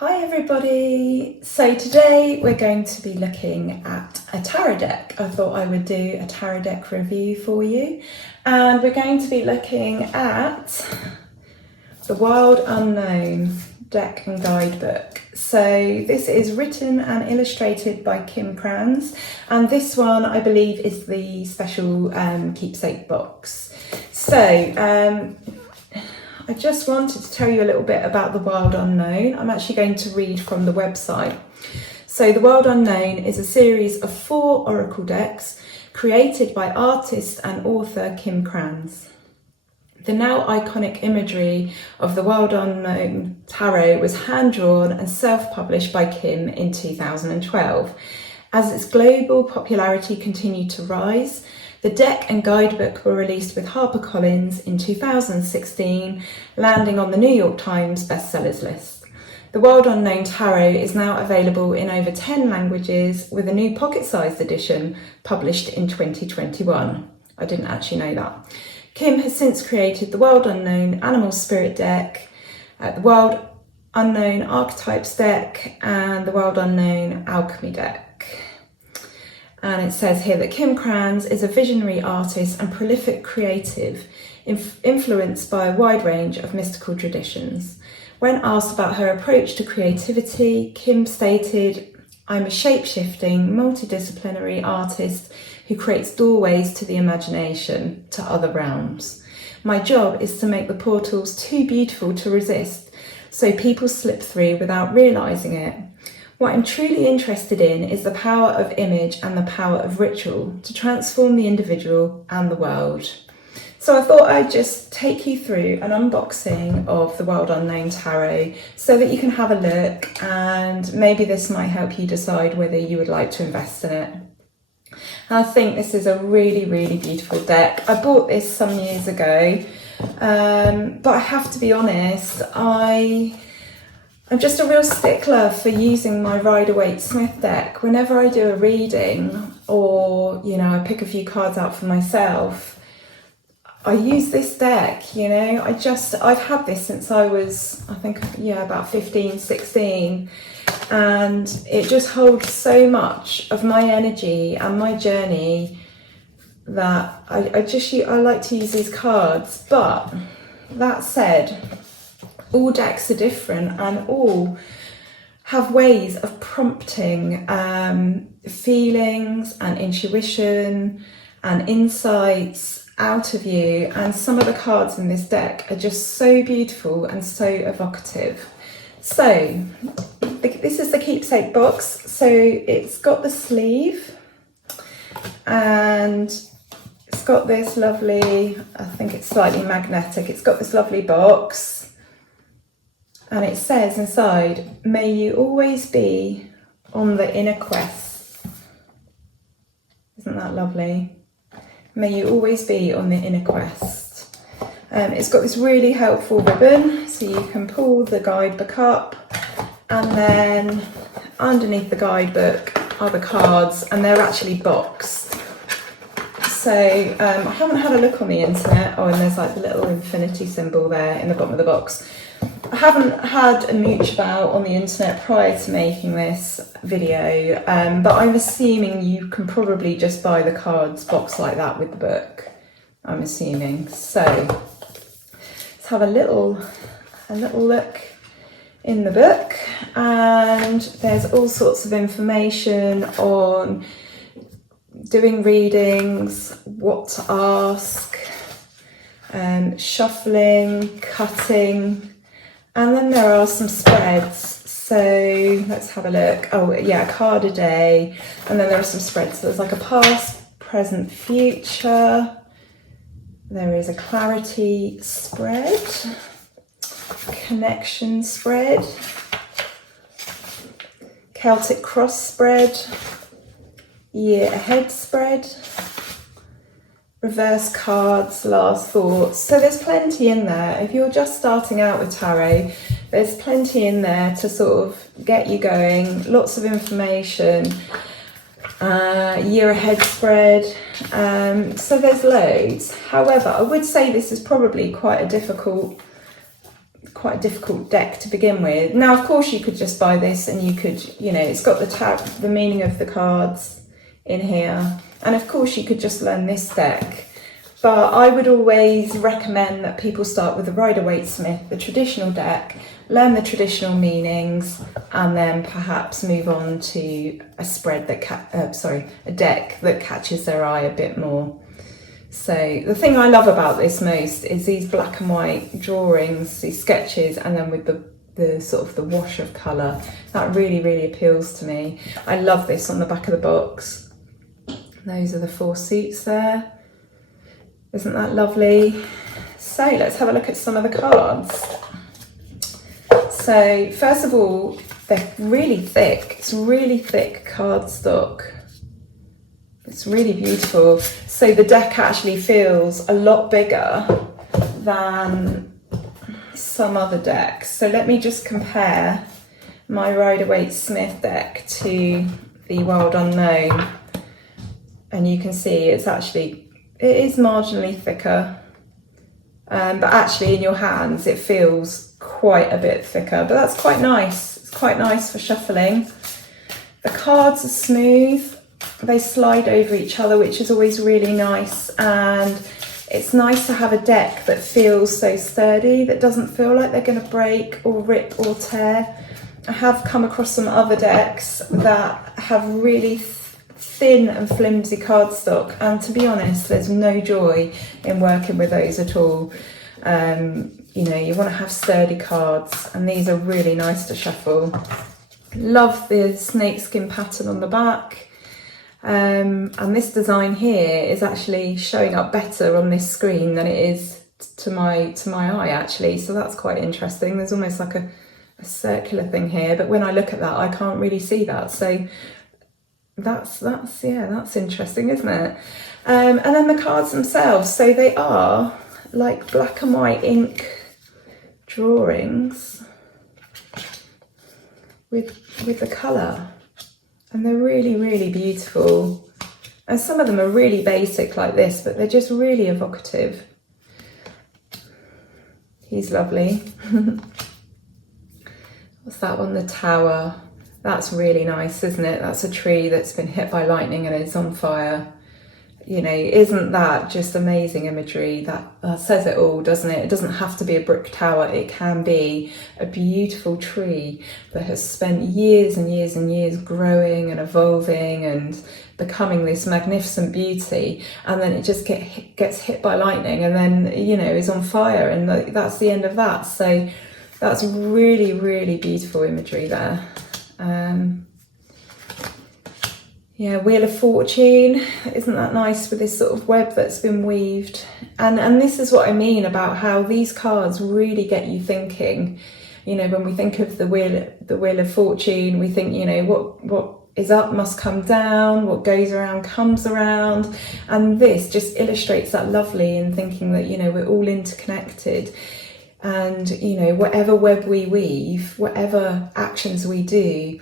Hi everybody! So today we're going to be looking at a tarot deck. I thought I would do a tarot deck review for you, and we're going to be looking at the Wild Unknown deck and guidebook. So this is written and illustrated by Krans, and this one I believe is the special keepsake box. So I just wanted to tell you a little bit about the Wild Unknown. I'm actually going to read from the website. So the Wild Unknown is a series of 4 oracle decks created by artist and author Krans. The now iconic imagery of the Wild Unknown tarot was hand-drawn and self-published by Kim in 2012. As its global popularity continued to rise, the deck and guidebook were released with HarperCollins in 2016, landing on the New York Times bestsellers list. The Wild Unknown Tarot is now available in over 10 languages, with a new pocket-sized edition published in 2021. I didn't actually know that. Kim has since created the Wild Unknown Animal Spirit deck, the Wild Unknown Archetypes deck, and the Wild Unknown Alchemy deck. And it says here that Kim Krans is a visionary artist and prolific creative, influenced by a wide range of mystical traditions. When asked about her approach to creativity, Kim stated, "I'm a shape-shifting, multidisciplinary artist who creates doorways to the imagination, to other realms. My job is to make the portals too beautiful to resist, so people slip through without realising it. What I'm truly interested in is the power of image and the power of ritual to transform the individual and the world." So I thought I'd just take you through an unboxing of the Wild Unknown Tarot so that you can have a look, and maybe this might help you decide whether you would like to invest in it. And I think this is a really, really beautiful deck. I bought this some years ago, but I have to be honest, I'm just a real stickler for using my Rider-Waite-Smith deck. Whenever I do a reading or, I pick a few cards out for myself, I use this deck, I've had this since I was, about 15, 16. And it just holds so much of my energy and my journey that I like to use these cards. But that said, all decks are different and all have ways of prompting feelings and intuition and insights out of you. And some of the cards in this deck are just so beautiful and so evocative. So this is the keepsake box. So it's got the sleeve and it's got this lovely, I think it's slightly magnetic, it's got this lovely box. And it says inside, "May you always be on the inner quest." Isn't that lovely? May you always be on the inner quest. It's got this really helpful ribbon, so you can pull the guidebook up, and then underneath the guidebook are the cards, and they're actually boxed. So I haven't had a look on the internet. Oh, and there's like the little infinity symbol there in the bottom of the box. I haven't had a mooch about on the internet prior to making this video, but I'm assuming you can probably just buy the cards boxed like that with the book, I'm assuming. So let's have a little look in the book, and there's all sorts of information on doing readings, what to ask, shuffling, cutting. And then there are some spreads, so let's have a look. Oh yeah, a card a day, and then there are some spreads. So there's like a past, present, future. There is a clarity spread, connection spread, Celtic cross spread, year ahead spread, reverse cards, last thoughts. So there's plenty in there. If you're just starting out with tarot, there's plenty in there to sort of get you going. Lots of information. Year ahead spread. So there's loads. However, I would say this is probably quite a difficult quite a difficult deck to begin with. Now, of course, you could just buy this and you could, you know, it's got the meaning of the cards in here. And of course, you could just learn this deck. But I would always recommend that people start with the Rider-Waite-Smith, the traditional deck, learn the traditional meanings, and then perhaps move on to a spread that, a deck that catches their eye a bit more. So the thing I love about this most is these black and white drawings, these sketches, and then with the sort of the wash of colour. That really, really appeals to me. I love this on the back of the box. Those are the 4 suits there. Isn't that lovely? So let's have a look at some of the cards. So first of all, they're really thick. It's really thick cardstock. It's really beautiful. So the deck actually feels a lot bigger than some other decks. So let me just compare my Rider-Waite-Smith deck to the Wild Unknown. And you can see it is marginally thicker. But actually in your hands, it feels quite a bit thicker. But that's quite nice. It's quite nice for shuffling. The cards are smooth. They slide over each other, which is always really nice, and it's nice to have a deck that feels so sturdy, that doesn't feel like they're going to break or rip or tear. I have come across some other decks that have really thin and flimsy cardstock, and to be honest, there's no joy in working with those at all. You know, you want to have sturdy cards, and these are really nice to shuffle. Love the snakeskin pattern on the back. And this design here is actually showing up better on this screen than it is to my eye actually, so that's quite interesting. There's almost like a circular thing here, but when I look at that I can't really see that, so that's interesting, isn't it? And then the cards themselves, so they are like black and white ink drawings with the colour. And they're really, really beautiful. And some of them are really basic like this, but they're just really evocative. He's lovely. What's that one? The tower. That's really nice, isn't it? That's a tree that's been hit by lightning and it's on fire. You know, isn't that just amazing imagery? That says it all, doesn't it? It doesn't have to be a brick tower. It can be a beautiful tree that has spent years and years and years growing and evolving and becoming this magnificent beauty, and then it just gets hit by lightning and then, you know, is on fire, and that's the end of that. So that's really, really beautiful imagery there. Yeah, Wheel of Fortune, isn't that nice with this sort of web that's been weaved? And this is what I mean about how these cards really get you thinking. You know, when we think of the Wheel of Fortune, we think, you know, what is up must come down, what goes around comes around. And this just illustrates that lovely, in thinking that, you know, we're all interconnected. And, you know, whatever web we weave, whatever actions we do,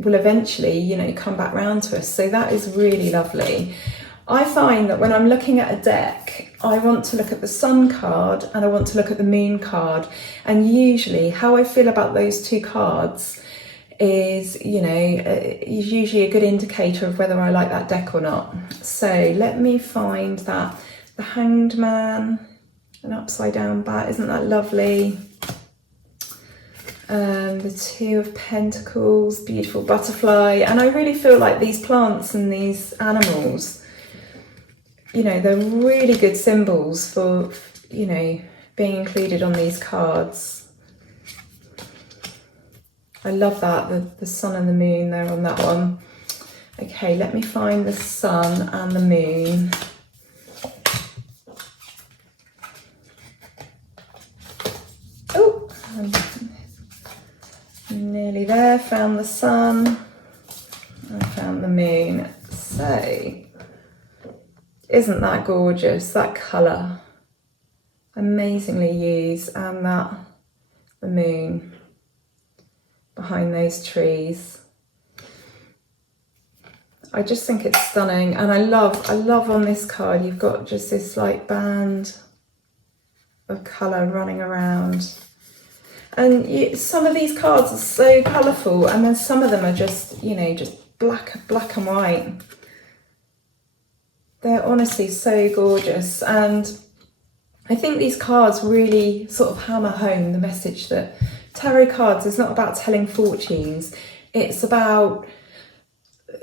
will eventually, you know, come back round to us. So that is really lovely. I find that when I'm looking at a deck, I want to look at the sun card and I want to look at the moon card. And usually how I feel about those two cards is, you know, is usually a good indicator of whether I like that deck or not. So let me find that. The Hanged Man, an upside down bat, isn't that lovely? The Two of Pentacles, beautiful butterfly. And I really feel like these plants and these animals, you know, they're really good symbols for, you know, being included on these cards. I love that, the sun and the moon there on that one. Okay, let me find the sun and the moon. Oh, I'm nearly there, found the sun, I found the moon. So, isn't that gorgeous, that colour? Amazingly used, and the moon behind those trees. I just think it's stunning, and I love on this card, you've got just this like band of colour running around. And some of these cards are so colourful, and then some of them are just, you know, just black and white. They're honestly so gorgeous, and I think these cards really sort of hammer home the message that tarot cards is not about telling fortunes. It's about,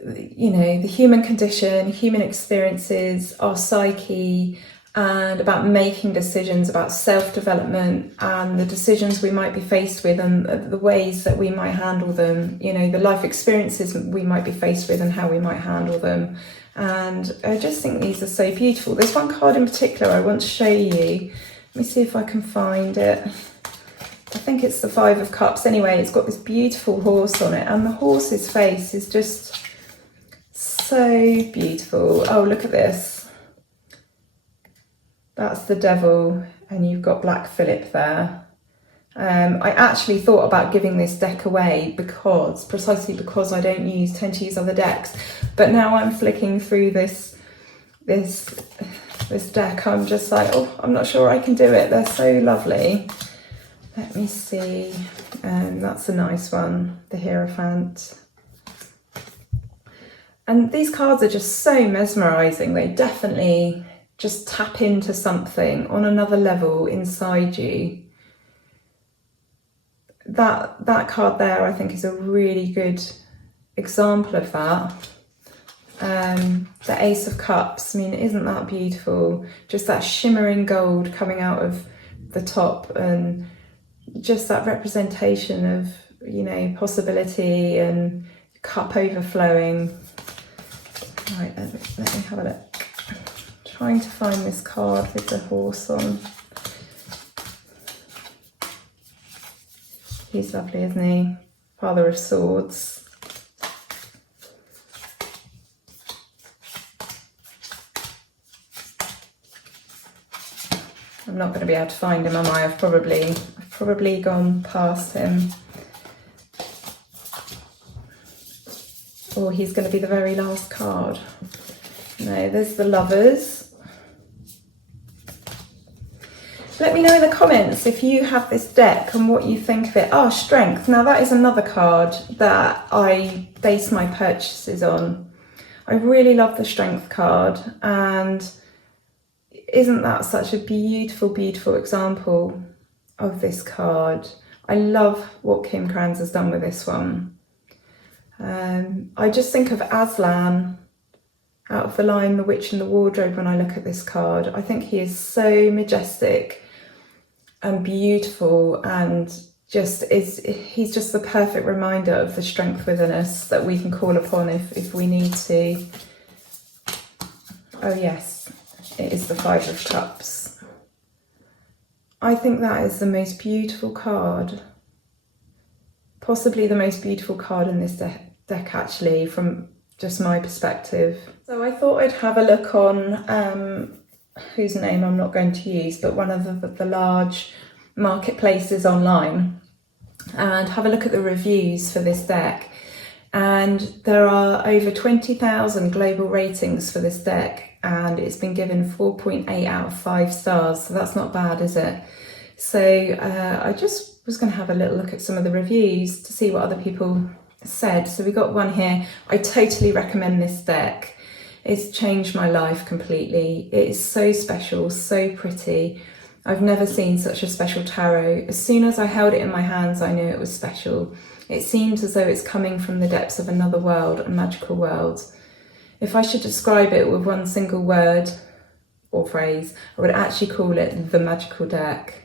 you know, the human condition, human experiences, our psyche, and about making decisions about self-development and the decisions we might be faced with and the ways that we might handle them, you know, the life experiences we might be faced with and how we might handle them. And I just think these are so beautiful. There's one card in particular I want to show you. Let me see if I can find it. I think it's the Five of Cups. Anyway, it's got this beautiful horse on it, and the horse's face is just so beautiful. Oh, look at this. That's the devil, and you've got Black Phillip there. I actually thought about giving this deck away precisely because I don't tend to use other decks. But now I'm flicking through this deck, I'm just like, oh, I'm not sure I can do it. They're so lovely. Let me see. That's a nice one, the Hierophant. And these cards are just so mesmerising. They definitely just tap into something on another level inside you. That card there, I think, is a really good example of that. The Ace of Cups, I mean, isn't that beautiful? Just that shimmering gold coming out of the top, and just that representation of, you know, possibility and cup overflowing. Right, let me have a look. I'm trying to find this card with the horse on. He's lovely, isn't he? Father of Swords. I'm not going to be able to find him, am I? I've probably gone past him. Or he's going to be the very last card. No, there's the Lovers. Let me know in the comments if you have this deck and what you think of it. Oh, Strength. Now that is another card that I base my purchases on. I really love the Strength card, and isn't that such a beautiful, beautiful example of this card? I love what Kim Krans has done with this one. I just think of Aslan out of the line The Witch in the Wardrobe when I look at this card. I think he is so majestic and beautiful, and he's just the perfect reminder of the strength within us that we can call upon if we need to. Oh yes, it is the Five of Cups. I think that is the most beautiful card, possibly the most beautiful card in this deck actually, from just my perspective. So I thought I'd have a look on whose name I'm not going to use, but one of the large marketplaces online, and have a look at the reviews for this deck. And there are over 20,000 global ratings for this deck, and it's been given 4.8 out of 5 stars, so that's not bad, is it? So I just was going to have a little look at some of the reviews to see what other people said. So we got one here. I totally recommend this deck. It's changed my life completely. It is so special, so pretty. I've never seen such a special tarot. As soon as I held it in my hands, I knew it was special. It seems as though it's coming from the depths of another world, a magical world. If I should describe it with one single word or phrase, I would actually call it the magical deck.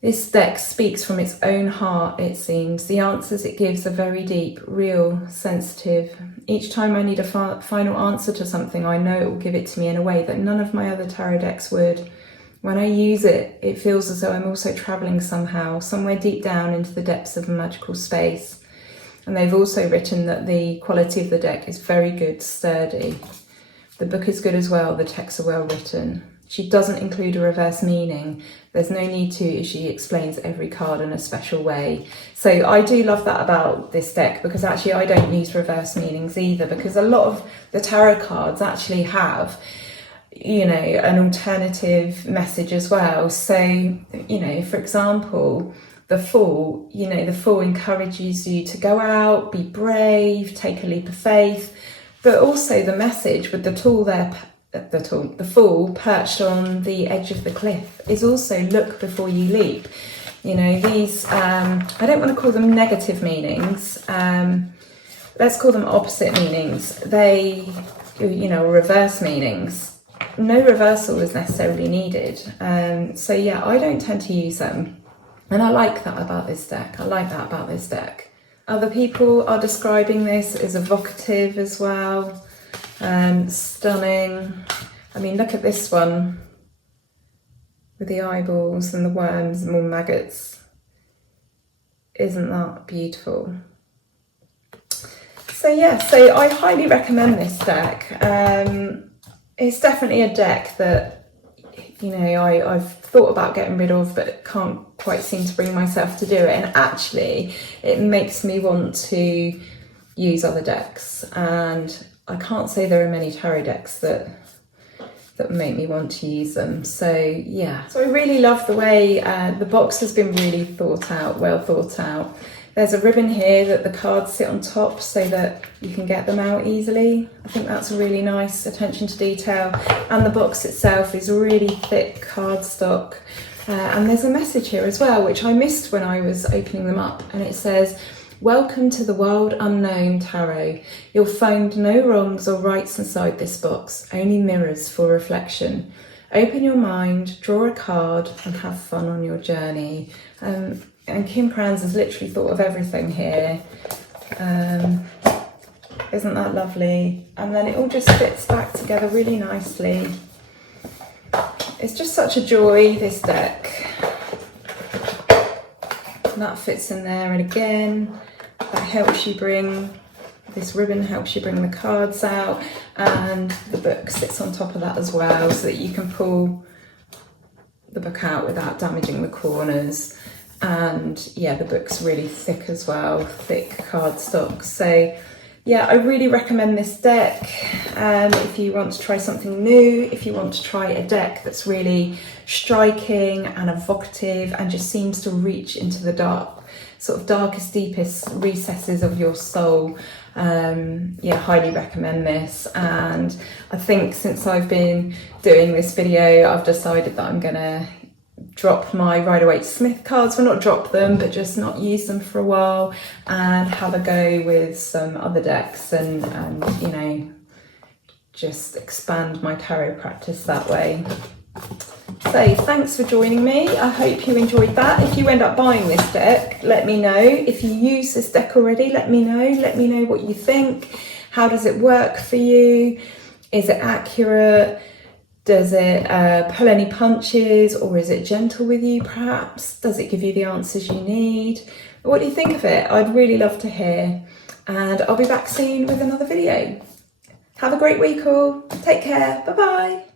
This deck speaks from its own heart, it seems. The answers it gives are very deep, real, sensitive. Each time I need a final answer to something, I know it will give it to me in a way that none of my other tarot decks would. When I use it, it feels as though I'm also travelling somehow, somewhere deep down into the depths of a magical space. And they've also written that the quality of the deck is very good, sturdy. The book is good as well, the texts are well written. She doesn't include a reverse meaning. There's no need to. She explains every card in a special way. So I do love that about this deck, because actually I don't use reverse meanings either, because a lot of the tarot cards actually have, you know, an alternative message as well. So, you know, for example, the Fool, you know, the Fool encourages you to go out, be brave, take a leap of faith, but also the message with the Fool perched on the edge of the cliff is also look before you leap. You know, these, I don't want to call them negative meanings, let's call them opposite meanings. They, you know, reverse meanings. No reversal is necessarily needed. So yeah, I don't tend to use them. And I like that about this deck. Other people are describing this as evocative as well. Stunning. I mean, look at this one with the eyeballs and the worms and more maggots. Isn't that beautiful? So yeah, so I highly recommend this deck. It's definitely a deck that, you know, I've thought about getting rid of, but can't quite seem to bring myself to do it. And actually, it makes me want to use other decks. And I can't say there are many tarot decks that make me want to use them. So yeah, so I really love the way the box has been really thought out, well thought out. There's a ribbon here that the cards sit on top so that you can get them out easily. I think that's a really nice attention to detail. And the box itself is really thick cardstock. And there's a message here as well, which I missed when I was opening them up. And it says, "Welcome to the world unknown tarot. You'll find no wrongs or rights inside this box, only mirrors for reflection. Open your mind, draw a card and have fun on your journey." And Kim Krans has literally thought of everything here. Isn't that lovely? And then it all just fits back together really nicely. It's just such a joy, this deck. And that fits in there, and again, that helps you bring, this ribbon helps you bring the cards out, and the book sits on top of that as well, so that you can pull the book out without damaging the corners. And yeah, the book's really thick as well, thick cardstock. So yeah, I really recommend this deck. If you want to try something new, if you want to try a deck that's really striking and evocative and just seems to reach into the darkest, deepest recesses of your soul, yeah, highly recommend this. And I think since I've been doing this video, I've decided that I'm gonna drop my Rider-Waite-Smith cards, well, not drop them, but just not use them for a while, and have a go with some other decks, and you know, just expand my tarot practice that way. So thanks for joining me. I hope you enjoyed that. If you end up buying this deck, let me know. If you use this deck already, let me know what you think. How does it work for you? Is it accurate? Does it pull any punches, or is it gentle with you perhaps? Does it give you the answers you need? What do you think of it? I'd really love to hear. And I'll be back soon with another video. Have a great week all. Take care. Bye bye.